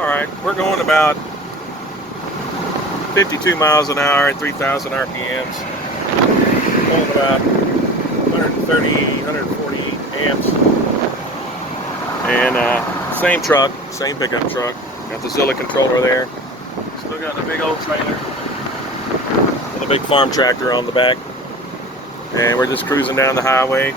All right, we're going about 52 miles an hour at 3,000 RPMs. Going about 130, 148 amps. And same truck, same pickup truck. Got the Zilla controller there. Still got a big old trailer with a big farm tractor on the back. And we're just cruising down the highway.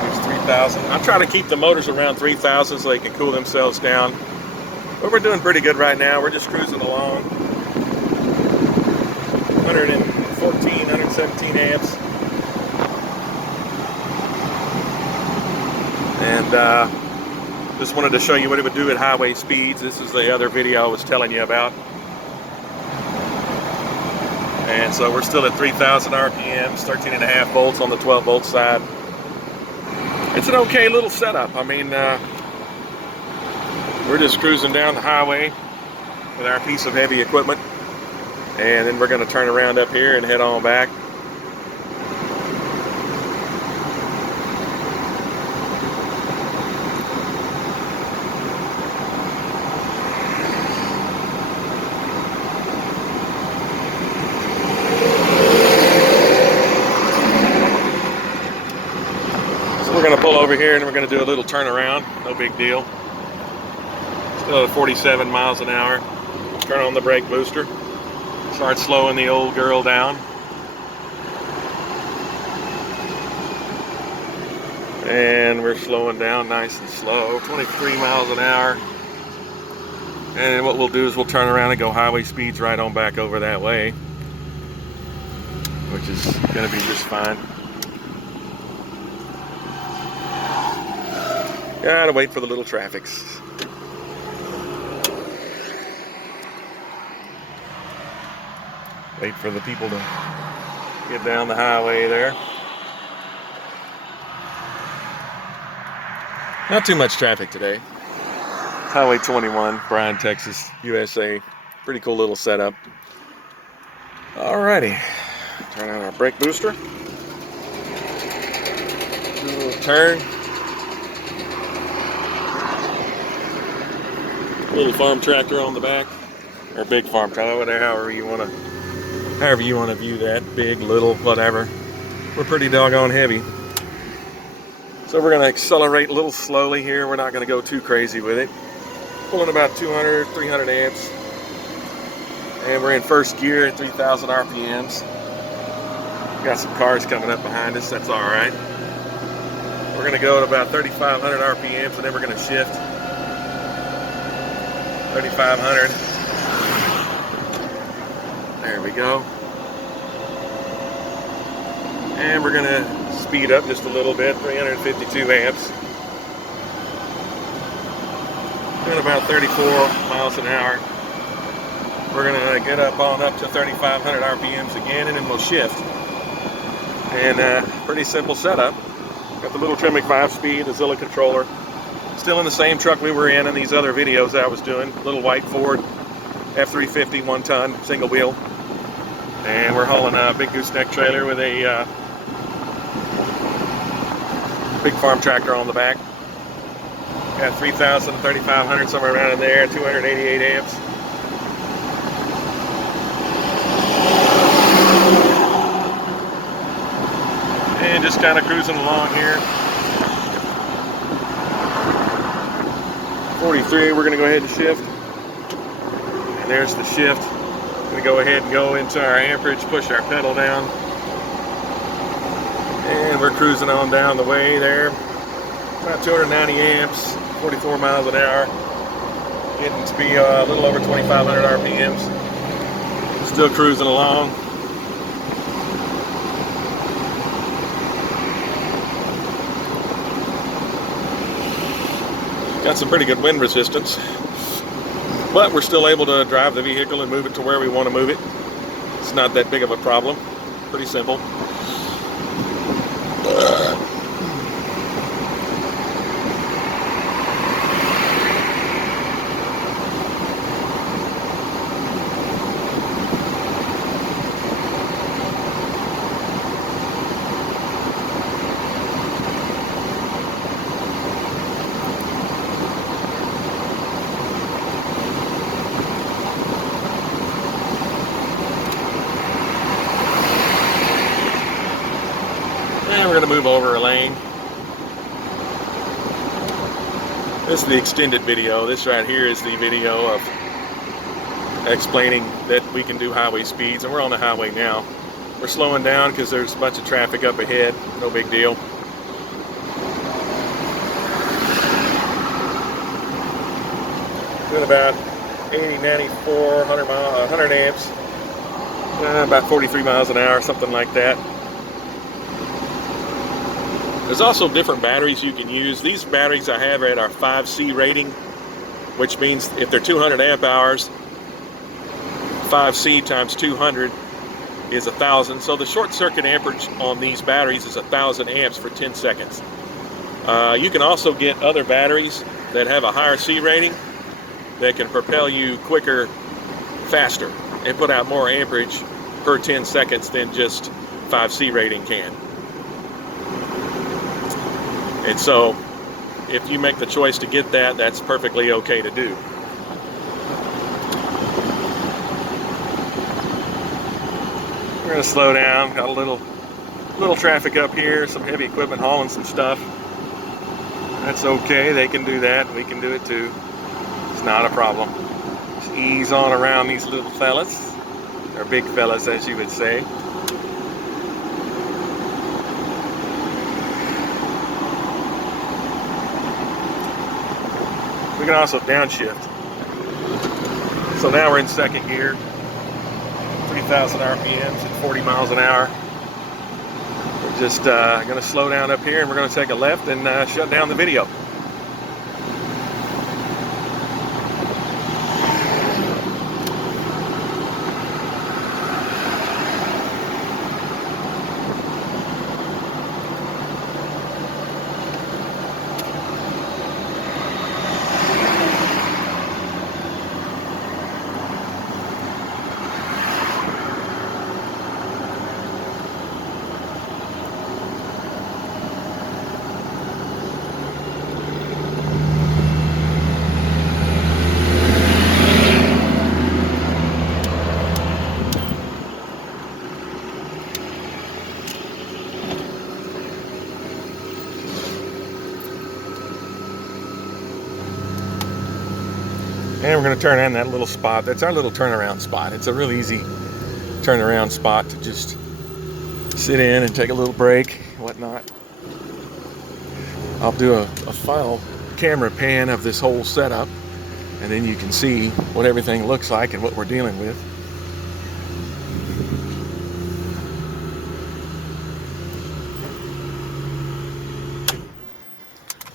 There's 3,000. I try to keep the motors around 3,000 so they can cool themselves down. But we're doing pretty good right now. We're just cruising along. 114, 117 amps. And just wanted to show you what it would do at highway speeds. This is the other video I was telling you about. And so we're still at 3,000 RPMs, 13.5 volts on the 12 volt side. It's an okay little setup. I mean, we're just cruising down the highway with our piece of heavy equipment. And then we're going to turn around up here and head on back. We're going to pull over here and we're going to do a little turnaround. No big deal. Still at 47 miles an hour. Turn on the brake booster. Start slowing the old girl down. And we're slowing down nice and slow. 23 miles an hour. And what we'll do is we'll turn around and go highway speeds right on back over that way, which is going to be just fine. Gotta wait for the little traffics. Wait for the people to get down the highway there. Not too much traffic today. Highway 21, Bryan, Texas, USA. Pretty cool little setup. Alrighty. Turn on our brake booster. Do a little turn. Little farm tractor on the back, or big farm tractor, whatever, however you want to view that. Big, little, whatever. We're pretty doggone heavy. So we're going to accelerate a little slowly here. We're not going to go too crazy with it. Pulling about 200, 300 amps. And we're in first gear at 3,000 RPMs. Got some cars coming up behind us. That's all right. We're going to go at about 3,500 RPMs, and then we're going to shift. 3,500. There we go. And we're going to speed up just a little bit, 352 amps. Doing about 34 miles an hour. We're going to get up to 3,500 RPMs again, and then we'll shift. And pretty simple setup. Got the little Tremec 5-speed, the Zilla controller. Still in the same truck we were in these other videos I was doing. Little white Ford F350 1-ton single wheel. And we're hauling a big gooseneck trailer with a big farm tractor on the back. Got 3,000 to 3,500, somewhere around in there, 288 amps. And just kind of cruising along here. 43, we're going to go ahead and shift. And there's the shift. We're going to go ahead and go into our amperage, push our pedal down. And we're cruising on down the way there. About 290 amps, 44 miles an hour. Getting to be a little over 2,500 RPMs. Still cruising along. Got some pretty good wind resistance, but we're still able to drive the vehicle and move it to where we want to move it. It's not that big of a problem. Pretty simple. going to move over a lane. This is the extended video. This right here is the video of explaining that we can do highway speeds, and we're on the highway now. We're slowing down because there's a bunch of traffic up ahead. No big deal. Doing about 80, 94, 100 amps. About 43 miles an hour, something like that. There's also different batteries you can use. These batteries I have are at our 5C rating, which means if they're 200 amp hours, 5C times 200 is 1,000. So the short circuit amperage on these batteries is 1,000 amps for 10 seconds. You can also get other batteries that have a higher C rating that can propel you quicker, faster, and put out more amperage per 10 seconds than just 5C rating can. And so if you make the choice to get that, that's perfectly okay to do. We're going to slow down. Got a little traffic up here, some heavy equipment hauling some stuff. That's okay, they can do that, we can do it too. It's not a problem. Just ease on around these little fellas, or big fellas as you would say. We can also downshift. So now we're in second gear, 3,000 RPMs at 40 miles an hour. We're just going to slow down up here, and we're going to take a left and shut down the video. And we're going to turn in that little spot. That's our little turnaround spot. It's a real easy turnaround spot to just sit in and take a little break, whatnot. I'll do a final camera pan of this whole setup, and then you can see what everything looks like and what we're dealing with.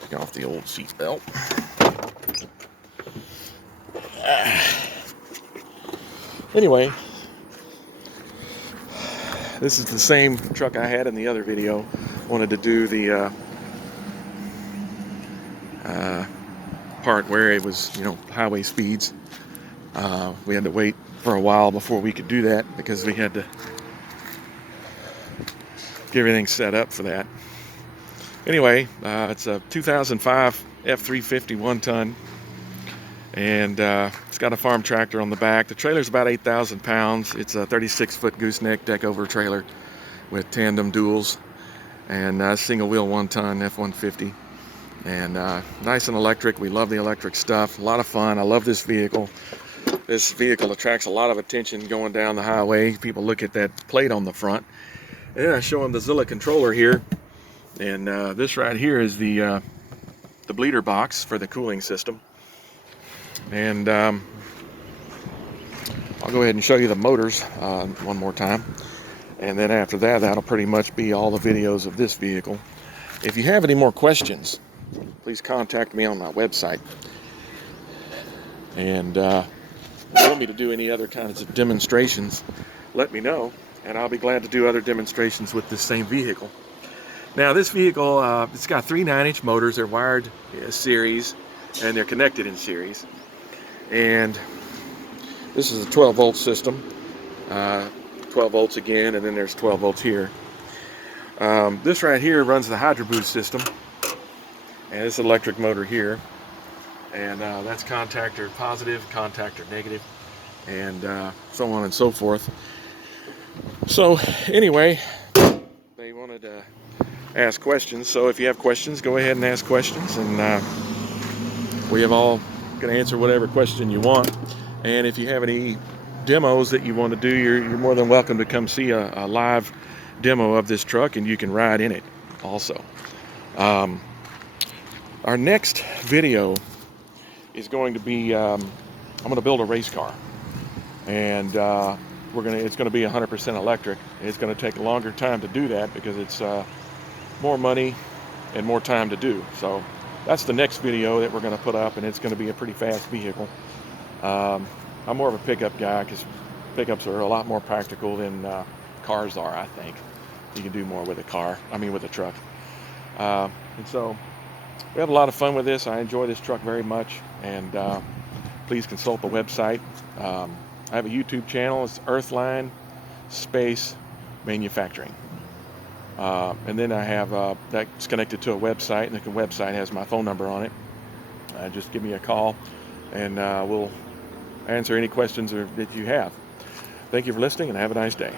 Take off the old seat belt. Anyway, this is the same truck I had in the other video. Wanted to do the part where it was, highway speeds. We had to wait for a while before we could do that because we had to get everything set up for that. Anyway, it's a 2005 F350 1-ton. And it's got a farm tractor on the back. The trailer's about 8,000 pounds. It's a 36-foot gooseneck deck over trailer with tandem duals and single wheel 1-ton F-150. And nice and electric. We love the electric stuff. A lot of fun. I love this vehicle. This vehicle attracts a lot of attention going down the highway. People look at that plate on the front. And then I show them the Zilla controller here. And this right here is the bleeder box for the cooling system. And I'll go ahead and show you the motors one more time, and then after that, that'll pretty much be all the videos of this vehicle. If you have any more questions, please contact me on my website, and if you want me to do any other kinds of demonstrations, let me know, and I'll be glad to do other demonstrations with this same vehicle. Now this vehicle, it's got 3 9-inch motors. They're wired series, and they're connected in series. And this is a 12-volt system, 12 volts again, and then there's 12 volts here. This right here runs the Hydro Boost system, and this electric motor here, and that's contactor positive, contactor negative, and so on and so forth. So anyway, they wanted ask questions. So if you have questions, go ahead and ask questions, and we have all going to answer whatever question you want. And if you have any demos that you want to do, you're more than welcome to come see a live demo of this truck, and you can ride in it also. Our next video is going to be, I'm going to build a race car, and it's going to be 100% electric. It's going to take a longer time to do that because it's more money and more time to do. So that's the next video that we're going to put up, and it's going to be a pretty fast vehicle. I'm more of a pickup guy because pickups are a lot more practical than cars are. I think you can do more with with a truck. And so we have a lot of fun with this. I enjoy this truck very much, and please consult the website. I have a YouTube channel. It's Earthline Space Manufacturing. And then I have that's connected to a website, and the website has my phone number on it. Just give me a call, and we'll answer any questions that you have. Thank you for listening, and have a nice day.